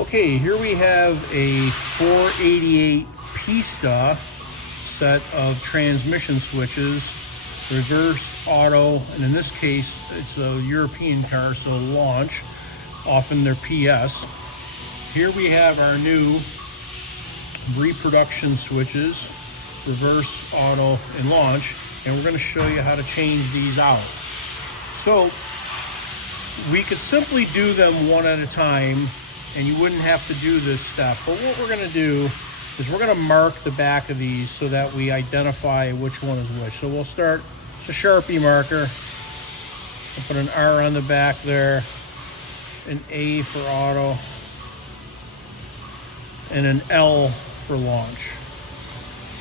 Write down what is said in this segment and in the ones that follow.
Okay, here we have a 488 PISTA set of transmission switches, reverse, auto, and in this case it's a European car, so launch, often they're PS. Here we have our new reproduction switches, reverse, auto, and launch, and we're going to show you how to change these out. So we could simply do them one at a time and you wouldn't have to do this step, but what we're going to do is we're going to mark the back of these so that we identify which one is which. So we'll start, it's a Sharpie marker, I'll put an R on the back there, an A for auto, and an L for launch.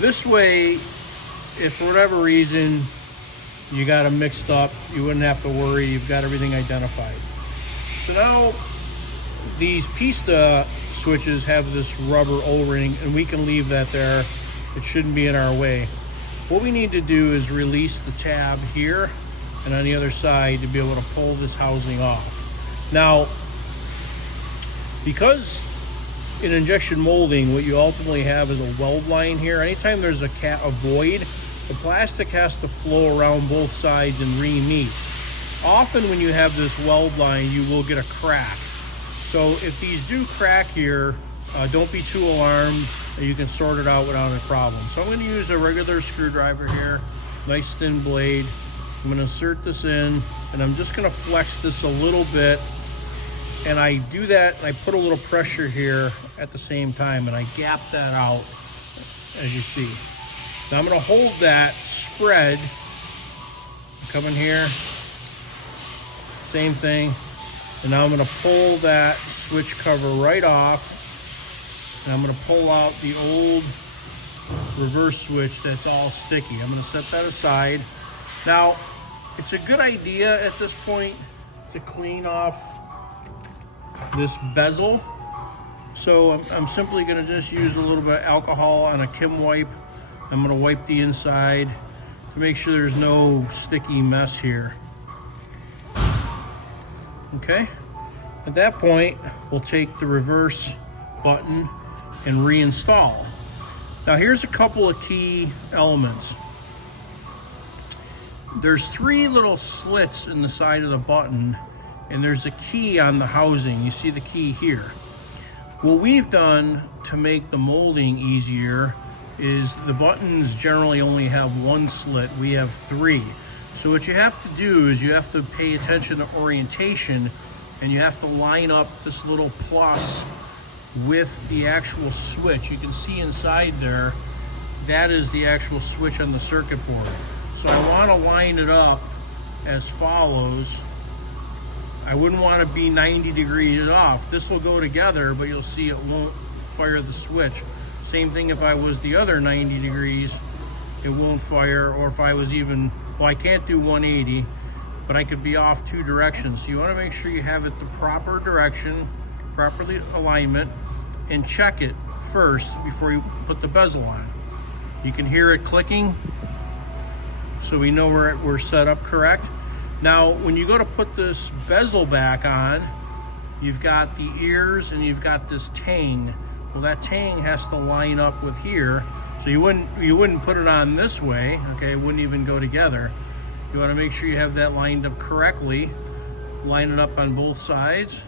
This way, if for whatever reason you got them mixed up, you wouldn't have to worry, you've got everything identified. So now these PISTA switches have this rubber O-ring and we can leave that there. It shouldn't be in our way. What we need to do is release the tab here and on the other side to be able to pull this housing off. Now, because in injection molding, what you ultimately have is a weld line here. Anytime there's a void, the plastic has to flow around both sides and re-meet. Often when you have this weld line, you will get a crack. So if these do crack here, don't be too alarmed. You can sort it out without a problem. So I'm going to use a regular screwdriver here, nice thin blade. I'm going to insert this in, and I'm just going to flex this a little bit. And I do that, and I put a little pressure here at the same time, and I gap that out, as you see. Now I'm going to hold that spread, come in here, same thing, and now I'm going to pull that switch cover right off, and I'm going to pull out the old reverse switch that's all sticky. I'm going to set that aside. Now, it's a good idea at this point to clean off this bezel. So I'm simply going to just use a little bit of alcohol on a Kim wipe. I'm going to wipe the inside to make sure there's no sticky mess here. Okay, at that point we'll take the reverse button and reinstall. Now here's a couple of key elements. There's 3 little slits in the side of the button, and there's a key on the housing. You see the key here. What we've done to make the molding easier is the buttons generally only have 1 slit. We have 3. So what you have to do is you have to pay attention to orientation, and you have to line up this little plus with the actual switch. You can see inside there, that is the actual switch on the circuit board. So I want to line it up as follows. I wouldn't want to be 90 degrees off. This will go together, but you'll see it won't fire the switch. Same thing if I was the other 90 degrees, it won't fire, or if I was even, well, I can't do 180, but I could be off 2 directions. So you want to make sure you have it the proper direction, properly alignment, and check it first before you put the bezel on. You can hear it clicking, so we know we're set up correct. Now, when you go to put this bezel back on, you've got the ears and you've got this tang. Well, that tang has to line up with here. So you wouldn't put it on this way, okay? It wouldn't even go together. You want to make sure you have that lined up correctly. Line it up on both sides.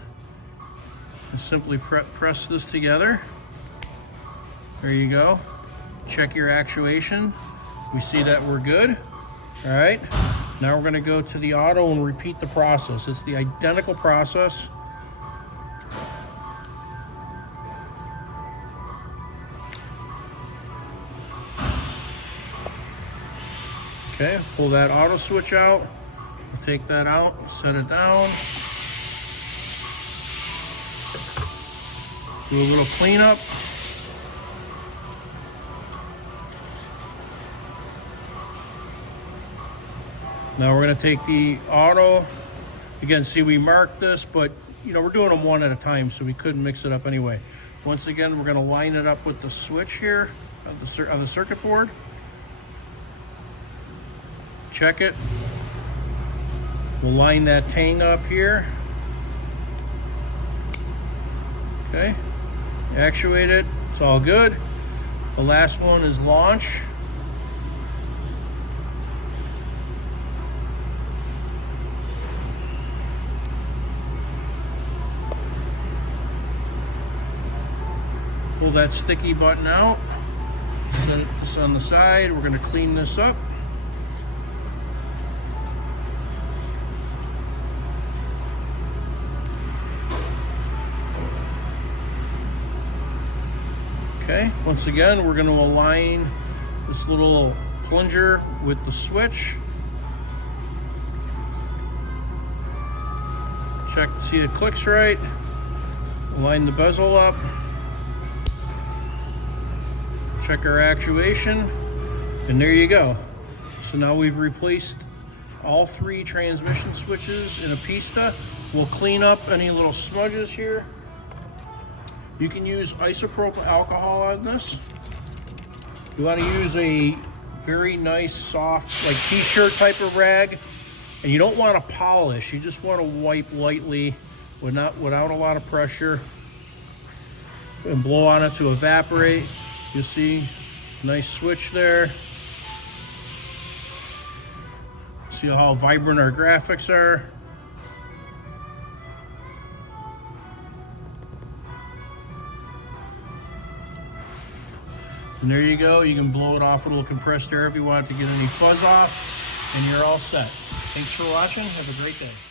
And simply press this together. There you go. Check your actuation. We see that we're good. All right. Now we're going to go to the auto and repeat the process. It's the identical process. Okay, pull that auto switch out. Take that out, set it down. Do a little cleanup. Now we're going to take the auto. Again, see, we marked this, but you know, we're doing them one at a time, so we couldn't mix it up anyway. Once again, we're going to line it up with the switch here on the circuit board. Check it. We'll line that tang up here. Okay, actuate it, it's all good. The last one is launch. Pull that sticky button out, set this on the side. We're going to clean this up. Okay, once again, we're going to align this little plunger with the switch. Check to see it clicks right. Align the bezel up. Check our actuation, and there you go. So now we've replaced all 3 transmission switches in a PISTA. We'll clean up any little smudges here. You can use isopropyl alcohol on this. You want to use a very nice, soft, like t-shirt type of rag, and you don't want to polish. You just want to wipe lightly, without a lot of pressure, and blow on it to evaporate. You see, nice switch there. See how vibrant our graphics are. And there you go. You can blow it off with a little compressed air if you want to get any fuzz off, and you're all set. Thanks for watching. Have a great day.